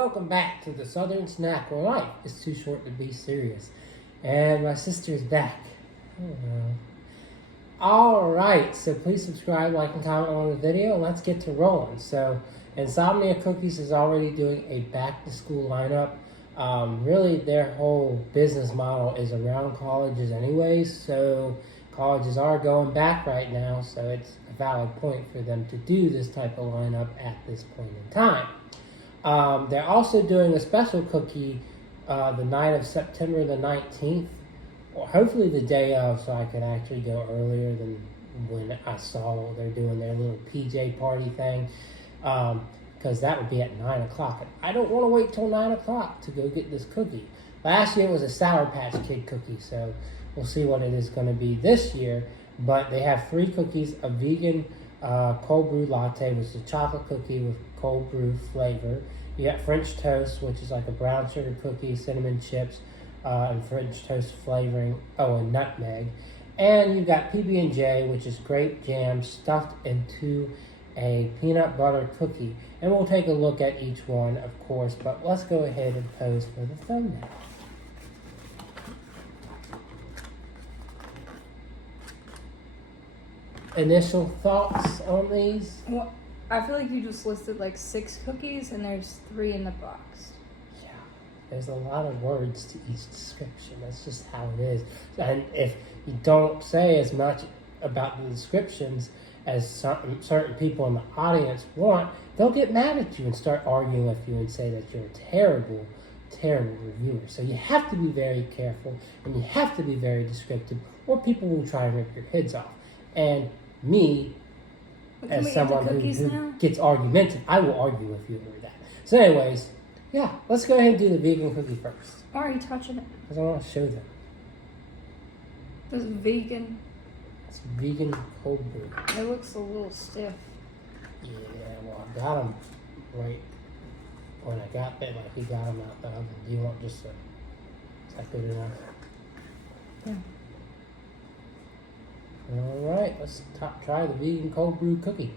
welcome back to the Southern Snack where life is too short to be serious. And my sister's back. Alright, so please subscribe, like, and comment on the video, and let's get to rolling. So, Insomnia Cookies is already doing a back-to-school lineup. Really, their whole business model is around colleges anyways, so colleges are going back right now, so it's a valid point for them to do this type of lineup at this point in time. They're also doing a special cookie the night of September the 19th, or hopefully the day of, so I could actually go earlier than when I saw they're doing their little PJ party thing, because that would be at 9 o'clock. And I don't want to wait till 9 o'clock to go get this cookie. Last year it was a Sour Patch Kid cookie, so we'll see what it is going to be this year. But they have 3 cookies: a vegan cold brew latte, which is a chocolate cookie with cold brew flavor. You got French toast, which is like a brown sugar cookie, cinnamon chips, and French toast flavoring, and nutmeg. And you've got PB&J, which is grape jam stuffed into a peanut butter cookie. And we'll take a look at each one, of course, but let's go ahead and pose for the thumbnail. Initial thoughts on these? Well, I feel like you just listed like 6 cookies and there's 3 in the box. Yeah, there's a lot of words to each description. That's just how it is. And if you don't say as much about the descriptions as certain people in the audience want, they'll get mad at you and start arguing with you and say that you're a terrible, terrible reviewer. So you have to be very careful and you have to be very descriptive, or people will try and rip your heads off. And me, as someone who gets argumentative, I will argue with you over that. So anyways, yeah, let's go ahead and do the vegan cookie first. Why are you touching it? Because I want to show them. This is vegan. It's vegan cold brew. It looks a little stiff. Yeah, well, I got them right when I got them. Like, he got them out the oven. Do you want just a... Is that good enough? Yeah. Alright, let's try the vegan cold brew cookie.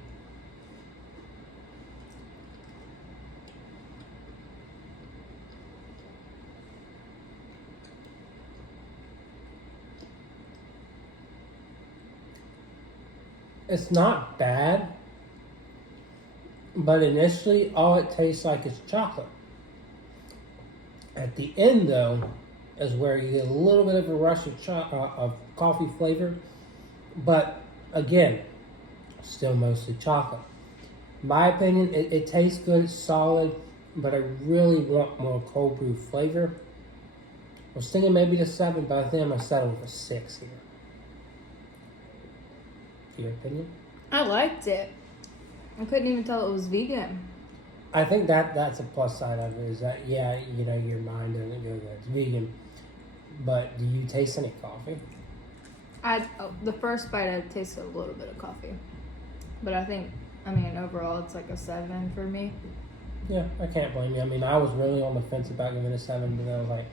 It's not bad, but initially all it tastes like is chocolate. At the end, though, is where you get a little bit of a rush of coffee flavor. But again, still mostly chocolate. In my opinion, it tastes good, it's solid, but I really want more cold brew flavor. I was thinking maybe the 7, but I think I'm going to settle for 6 here. Your opinion? I liked it. I couldn't even tell it was vegan. I think that's a plus side of it, is that, yeah, you know, your mind doesn't go that it's vegan. But do you taste any coffee? The first bite I tasted a little bit of coffee. But overall it's like a 7 for me. Yeah, I can't blame you. I mean, I was really on the fence about giving it a 7, but then I was like,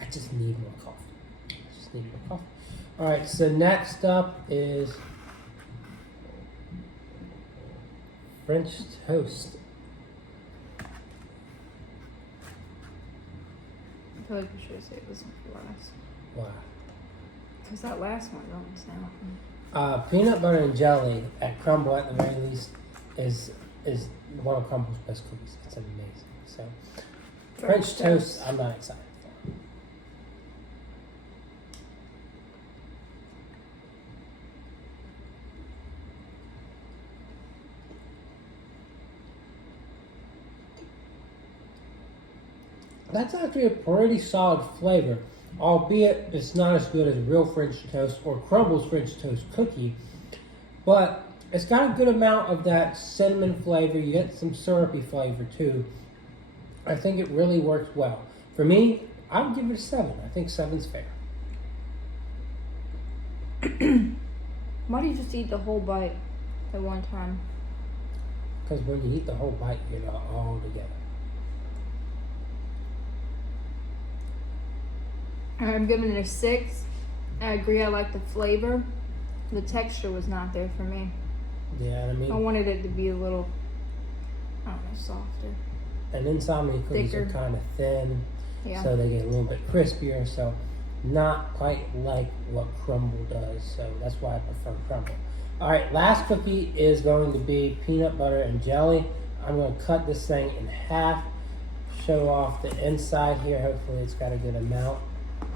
I just need more coffee. Alright, so next up is French toast. I feel like we should have saved this one for last. Wow. Because that last one ruins now. Peanut butter and jelly at Crumble, at the very least, is one of Crumble's best cookies. It's amazing. So French toast, I'm not excited for. That's actually a pretty solid flavor, albeit it's not as good as real French toast or Crumble's French toast cookie, but it's got a good amount of that cinnamon flavor. You get some syrupy flavor too. I think it really works well. For me, I would give it a 7. I think 7's fair. Why do you just eat the whole bite at one time? Because when you eat the whole bite, you get it all together. I'm giving it a 6. I agree, I like the flavor. The texture was not there for me. Yeah, I mean, I wanted it to be a little, I don't know, softer. And Insomnia cookies Thicker. are kind of thin, Yeah. so they get a little bit crispier. So not quite like what Crumble does. So that's why I prefer Crumble. All right, last cookie is going to be peanut butter and jelly. I'm going to cut this thing in half, show off the inside here. Hopefully it's got a good amount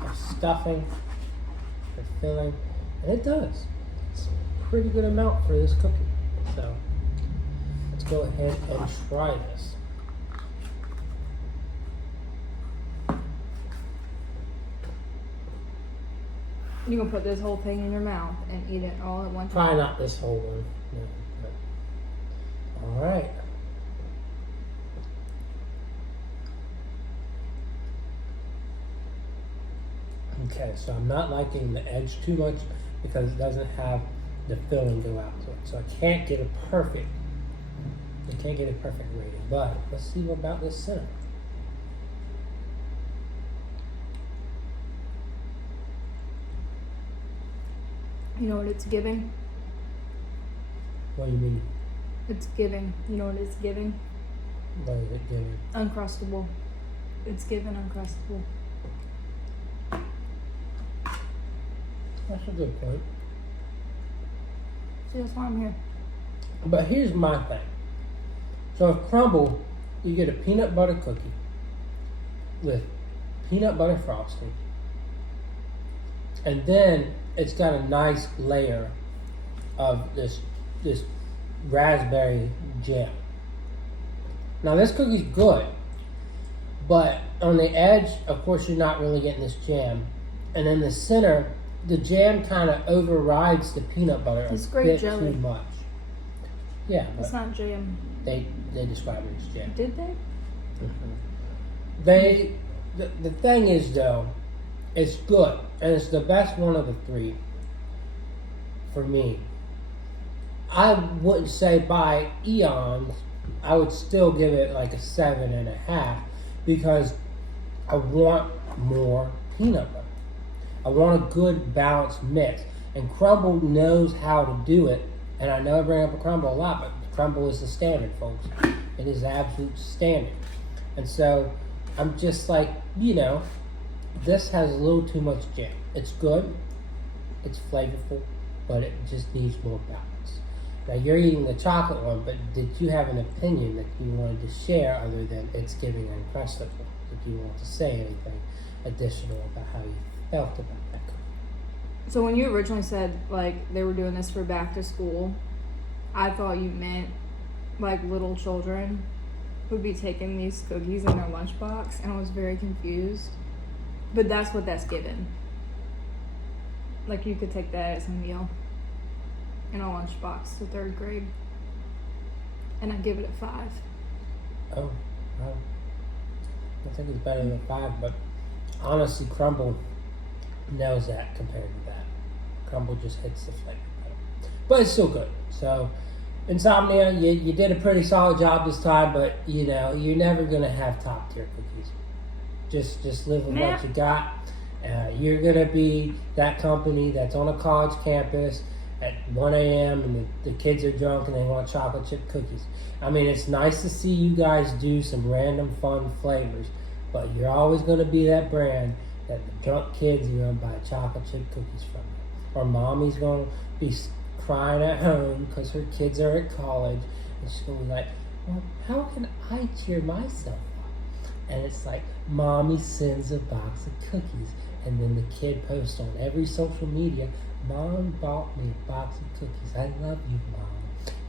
of stuffing for filling. And it does. It's a pretty good amount for this cookie. So let's go ahead and try this. You can put this whole thing in your mouth and eat it all at one time. Probably not this whole one. No, but. All right. Okay, so I'm not liking the edge too much because it doesn't have the filling go out to it. So I can't get a perfect rating. But let's see what about this center. You know what it's giving? What do you mean? It's giving. You know what it's giving? What is it giving? Uncrustable. It's giving Uncrustable. That's a good point. See, that's why I'm here. But here's my thing. So with Crumble, you get a peanut butter cookie with peanut butter frosting. And then it's got a nice layer of this raspberry jam. Now this cookie's good, but on the edge, of course, you're not really getting this jam. And in the center, the jam kind of overrides the peanut butter It's a grape bit jelly. too much. Yeah, It's but not jam. they describe it as jam. Did they? The thing is though, it's good and it's the best one of the three for me. I wouldn't say by eons, I would still give it like a 7.5 because I want more peanut butter. I want a good balanced mix. And Crumble knows how to do it. And I know I bring up a Crumble a lot, but Crumble is the standard, folks. It is the absolute standard. And so I'm just like, this has a little too much jam. It's good, it's flavorful, but it just needs more balance. Now you're eating the chocolate one, but did you have an opinion that you wanted to share other than it's giving Uncrustable? Did you want to say anything additional about how you felt about that cookie? So when you originally said like they were doing this for back to school, I thought you meant like little children would be taking these cookies in their lunchbox, and I was very confused. But that's what that's given. Like you could take that as a meal in a lunchbox to 3rd grade, and I give it a 5. Oh, wow. I think it's better than 5, but honestly, Crumble knows that compared to that. Crumble just hits the flavor better. But it's still good. So, Insomnia, you did a pretty solid job this time, but you're never going to have top tier cookies. Just live with what you got. You're going to be that company that's on a college campus at 1 a.m. and the kids are drunk and they want chocolate chip cookies. I mean, it's nice to see you guys do some random fun flavors, but you're always going to be that brand that the drunk kids are going to buy chocolate chip cookies from. Or mommy's going to be crying at home because her kids are at college and she's going to be like, well, how can I cheer myself up? And it's like, mommy sends a box of cookies. And then the kid posts on every social media, Mom bought me a box of cookies. I love you, Mom.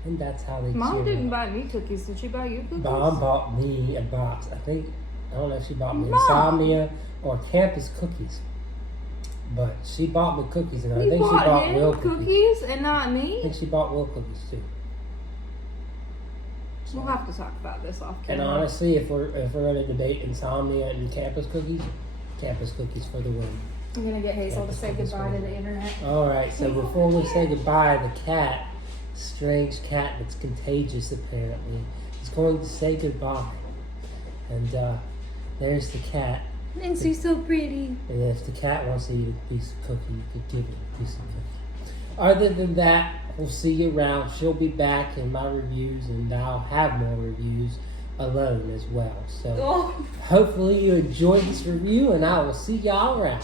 And that's how they Mom cheer didn't up. buy me cookies. Did she buy you cookies? Mom bought me a box. I don't know if she bought me Mom. Insomnia or Campus cookies. But she bought me cookies, and I You think she bought him Will cookies. cookies and not I me? think she bought Will cookies too. We'll have to talk about this off And camera. honestly, if we're going to debate Insomnia and Campus cookies for the win. I'm gonna get Hazel to Campus say cookies goodbye for to the the win. internet. All right, so before we say goodbye, the cat, strange cat that's contagious apparently, is going to say goodbye. And there's the cat. And she's so pretty. And if the cat wants to eat a piece of cookie, you could give it a piece of cookie. Other than that, we'll see you around. She'll be back in my reviews, and I'll have more reviews alone as well. So Oh. hopefully you enjoyed this review, and I will see y'all around.